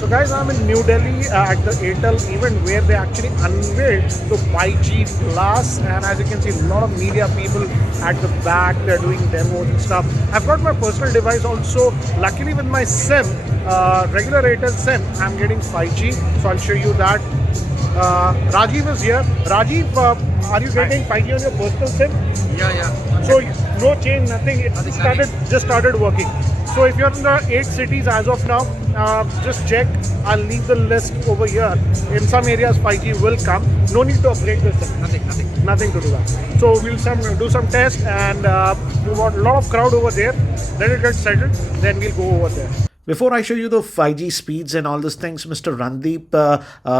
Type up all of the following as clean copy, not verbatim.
So guys, I'm in New Delhi at the Airtel event where they actually unveiled the 5G Plus, and as you can see, a lot of media people at the back, they're doing demos and stuff. I've got my personal device also. Luckily with my SIM, regular Airtel SIM, I'm getting 5G, so I'll show you that. Rajiv is here. Rajiv, are you getting 5G on your personal SIM? Yeah. So no change, nothing. It just started working. So if you're in the 8 cities as of now, just check. I'll leave the list over here. In some areas 5G will come. No need to upgrade the SIM. Nothing to do that. So we'll do some tests, and we got a lot of crowd over there. Let it get settled, then we'll go over there. Before I show you the 5G speeds and all these things, Mr. Randeep,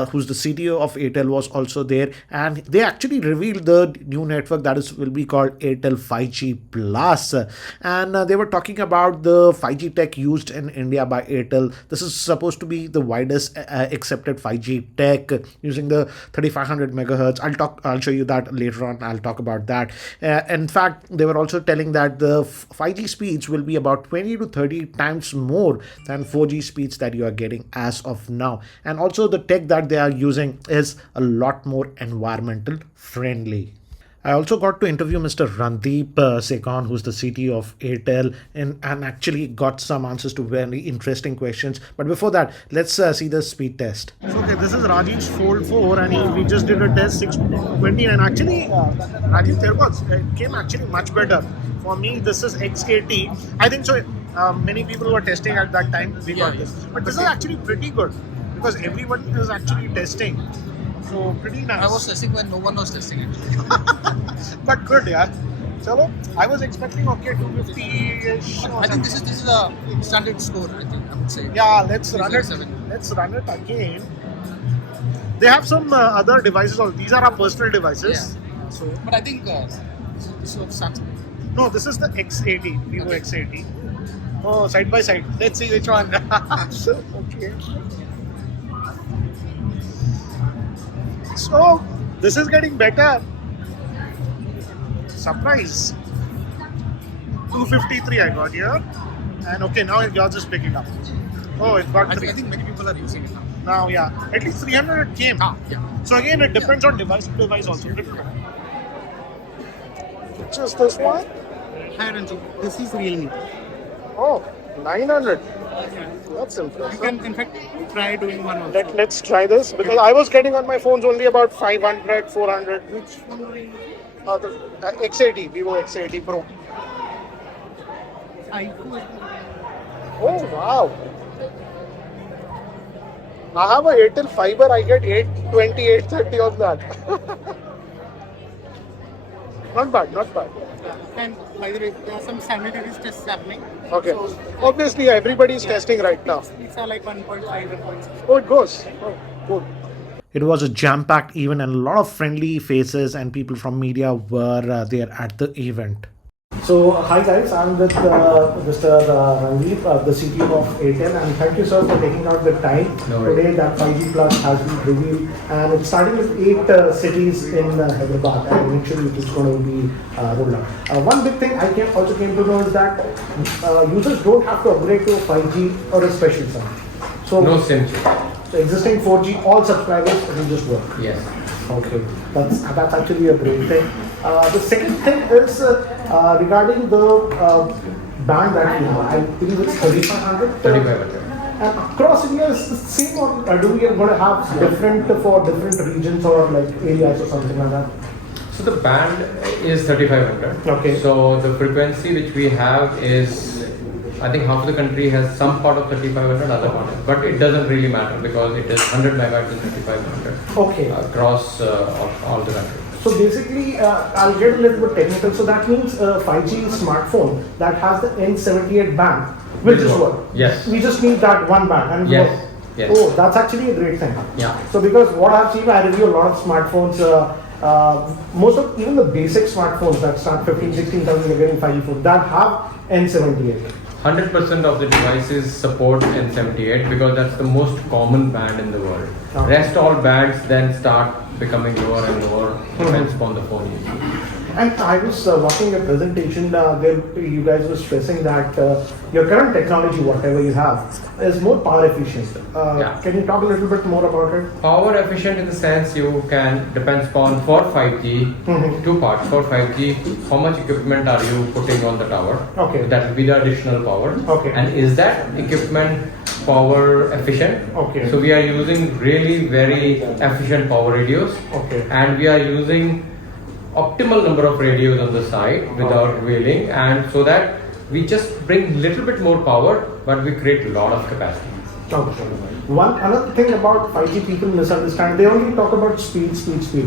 who's the CTO of Airtel, was also there, and they actually revealed the new network that will be called Airtel 5G Plus, and they were talking about the 5G tech used in India by Airtel. This is supposed to be the widest accepted 5G tech using the 3500 megahertz. I'll show you that later on. I'll talk about that. In fact, they were also telling that the 5G speeds will be about 20 to 30 times more than 4G speeds that you are getting as of now, and also the tech that they are using is a lot more environmental friendly. I also got to interview Mr. Randeep Sekon, who's the CTO of Airtel, and actually got some answers to very interesting questions. But before that, let's see the speed test. So, okay, this is Rajiv's Fold 4, and we just did a test 620, and actually, Rajiv, it came actually much better. For me, this is XKT. I think so. Many people were testing at that time. We got this, but this is actually pretty good because everyone is actually testing. So pretty nice. I was testing when no one was testing it. But good, yeah. Chalo, I was expecting 250-ish. I think this is a standard score. I think I would say. Yeah, let's run it. Let's run it again. They have some other devices. These are our personal devices. Yeah. So, but I think this was Samsung. No, this is the X80, Vivo X80. Oh, side by side. Let's see which one. Okay. So, this is getting better. Surprise. 253 I got here. And okay, now yours is picking up. Oh, it got 3. I think many people are using it now. Now, yeah. At least 300 came. Yeah. So again, it depends on device to device also. Just this one? Hi Ranjit, this is Realme. Oh, 900. That's impressive. You can in fact try doing one also. Let's try this because I was getting on my phones only about 500, 400. Which phone are you? The X80, Vivo X80 Pro. iPhone. Oh, wow. I have a Airtel Fiber. I get 820, 830 of that. Not bad. And by the way, there are some simultaneous tests happening. Okay. So, Obviously, everybody is testing right now. These are like 1.5, 1.6. Oh, it goes. Oh, good. It was a jam-packed event and a lot of friendly faces and people from media were there at the event. So, hi guys, I'm with Mr. Randeep, the CTO of Airtel, and thank you sir for taking out the time. Today that 5G Plus has been revealed, and it's starting with 8 cities in Hyderabad, and eventually it is going to be rolled out. One big thing I also came to know is that users don't have to upgrade to 5G or a special SIM. So, no SIM. So existing 4G, all subscribers will just work. Yes. Okay, that's actually a great thing. The second thing is regarding the band that we have. I believe it's 3500. 3500. And across India is the same, or do we going to have different for different regions or like areas or something like that? So the band is 3500. Okay. So the frequency which we have is, I think half the country has some part of 3500, other part, but it doesn't really matter because it is 100 megahertz and 3500. Okay. Across all the country. So basically, I'll get a little bit technical. So that means 5G smartphone that has the N78 band will just work. Yes. We just need that one band and yes. work. Yes. Oh, that's actually a great thing. Yeah. So because what I've seen, I review a lot of smartphones. Most of even the basic smartphones that start 15, 16,000, you're getting 5G phones that have N78. 100% of the devices support N78 because that's the most common band in the world. Okay. Rest all bands then start becoming lower and lower, depends upon the phone use. And I was watching your presentation, there you guys were stressing that your current technology, whatever you have, is more power efficient. Can you talk a little bit more about it? Power efficient in the sense you can, depends upon for 5G, two parts. For 5G, how much equipment are you putting on the tower? Okay. That will be the additional power. Okay. And is that equipment power efficient? Okay. So we are using really very efficient power radios. Okay. And we are using optimal number of radios on the side without wheeling, and so that we just bring little bit more power, but we create a lot of capacity. Okay. One another thing about 5G people misunderstand. They only talk about speed,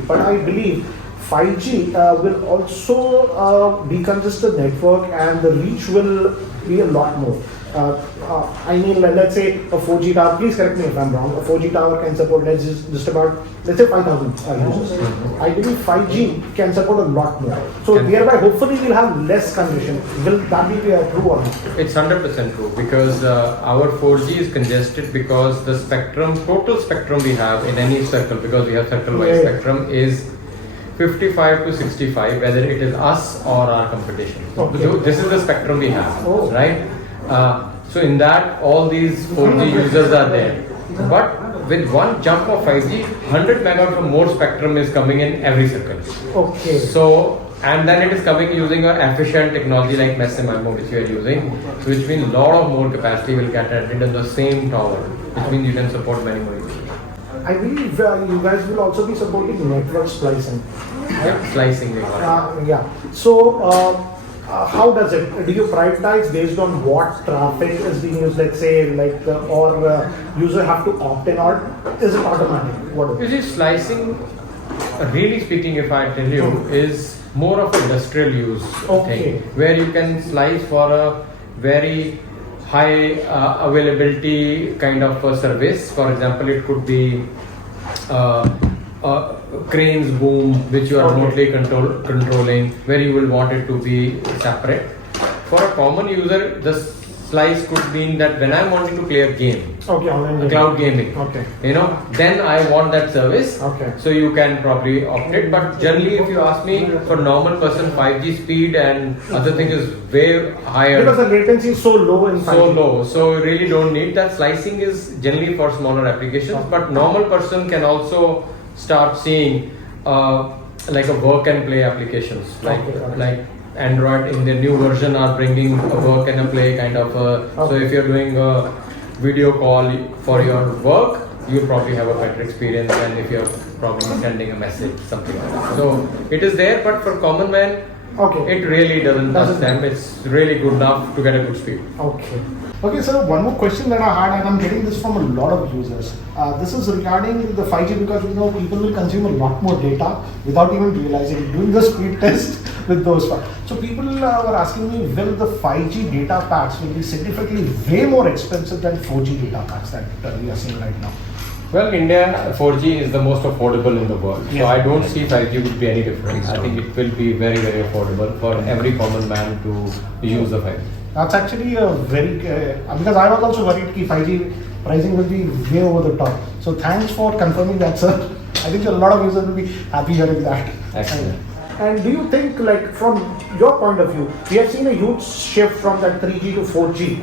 but I believe 5G will also decongest the network, and the reach will be a lot more. I mean, let's say a 4G tower, please correct me if I'm wrong, a 4G tower can support just about, let's say 5,000 users. I believe 5G can support a lot more. So thereby, hopefully we'll have less congestion. Will that be true or not? It's 100% true, because our 4G is congested because the spectrum, total spectrum we have in any circle, because we have circle-wise spectrum, is 55 to 65, whether it is us or our competition. Okay. So this is the spectrum we have, right? So in that, all these 4G users are there. But with one jump of 5G, 100 megahertz or more spectrum is coming in every circle. Okay. So, and then it is coming using an efficient technology like mesh MIMO, which we are using, which means a lot of more capacity will get added in the same tower, which means you can support many more users. I believe you guys will also be supporting network splicing. Yeah, slicing. Yeah. So, how does it? Do you prioritize based on what traffic is being used? Let's say, like, or user have to opt in, or is it automatic? What is it? You see, slicing, really speaking, if I tell you, is more of industrial use thing, where you can slice for a very high availability kind of a service. For example, it could be cranes boom, which you are remotely controlling, where you will want it to be separate. For a common user, the slice could mean that when I'm wanting to play a game, cloud gaming, then I want that service. So you can probably opt it. But generally, if you ask me, for normal person, 5G speed and other things is way higher. Because the latency is so low in 5G. So low, so you really don't need that. Slicing is generally for smaller applications, but normal person can also start seeing like a work and play applications, like Android in the new version are bringing a work and a play kind of so if you're doing a video call for your work, you probably have a better experience than if you're probably sending a message, something like that. So it is there, but for common man, it really doesn't touch them. It's really good enough to get a good speed. Okay, sir, one more question that I had, and I'm getting this from a lot of users. This is regarding the 5G, because people will consume a lot more data without even realizing, doing the speed test with those. So people were asking me, will the 5G data packs will be significantly way more expensive than 4G data packs that we are seeing right now? Well, India 4G is the most affordable in the world, so I don't see 5G would be any different. I think it will be very, very affordable for every common man to use the 5G. That's actually a very, because I was also worried that 5G pricing will be way over the top. So thanks for confirming that, sir. I think a lot of users will be happy hearing that. Excellent. And do you think, like, from your point of view, we have seen a huge shift from that 3G to 4G,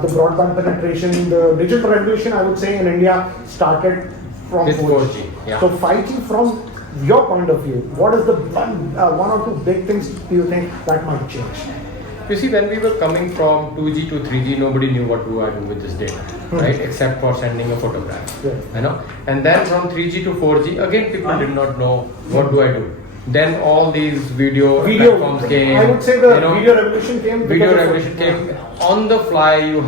the broadband penetration, the digital revolution, I would say, in India started from 4G. Yeah. So 5G, from your point of view, what is the one or two big things do you think that might change? You see, when we were coming from 2G to 3G, nobody knew what do I do with this data, right? Except for sending a photograph, And then from 3G to 4G, again, people did not know what do I do. Then all these video platforms came. I would say the video revolution came. Video revolution came on the fly. You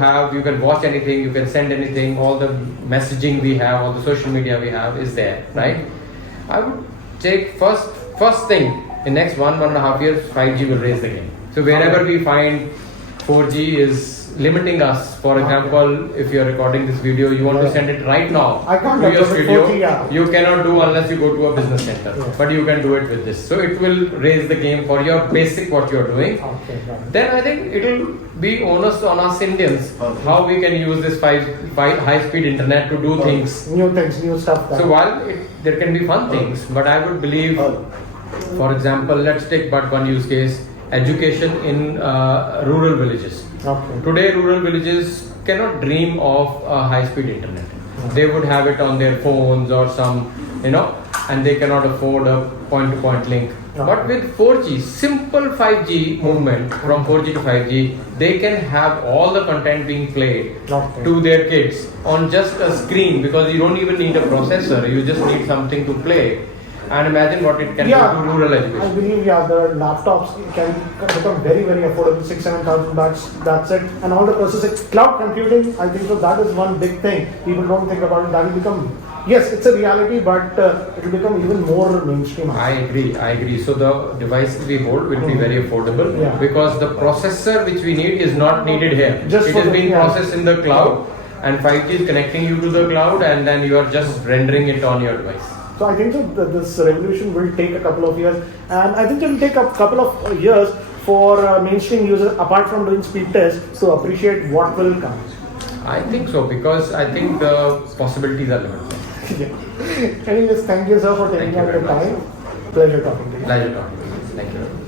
can watch anything, you can send anything. All the messaging we have, all the social media we have is there, right? I would take first thing in next 1.5 years, 5G will raise the game. So wherever we find 4G is limiting us, for example, if you are recording this video, you want to send it right now to your studio, 4G, you cannot do unless you go to a business center, but you can do it with this. So it will raise the game for your basic what you are doing. Then I think it will be onus on us Indians how we can use this high-speed internet to do things. New stuff. So while there can be fun things, but I would believe For example, let's take but one use case: education in rural villages. Okay. Today, rural villages cannot dream of a high-speed internet. They would have it on their phones or some, and they cannot afford a point-to-point link. But with 4G, simple 5G movement from 4G to 5G, they can have all the content being played to their kids on just a screen, because you don't even need a processor, you just need something to play. And imagine what it can do to rural education. I believe the laptops can become very, very affordable, 6,000-7,000 bucks. That's it. And all the processing, cloud computing, I think so that is one big thing. People don't think about it. That will become, yes, it's a reality, but it will become even more mainstream. I agree. So the devices we hold will be very affordable because the processor which we need is not needed here. It is being processed in the cloud, and 5G is connecting you to the cloud, and then you are just rendering it on your device. So I think that this revolution will take a couple of years, and I think it will take a couple of years for mainstream users, apart from doing speed tests, to appreciate what will come. I think so, because I think the possibilities are limitless. Anyways, thank you, sir, for taking out the time. Pleasure talking to you. Pleasure talking to you. Thank you.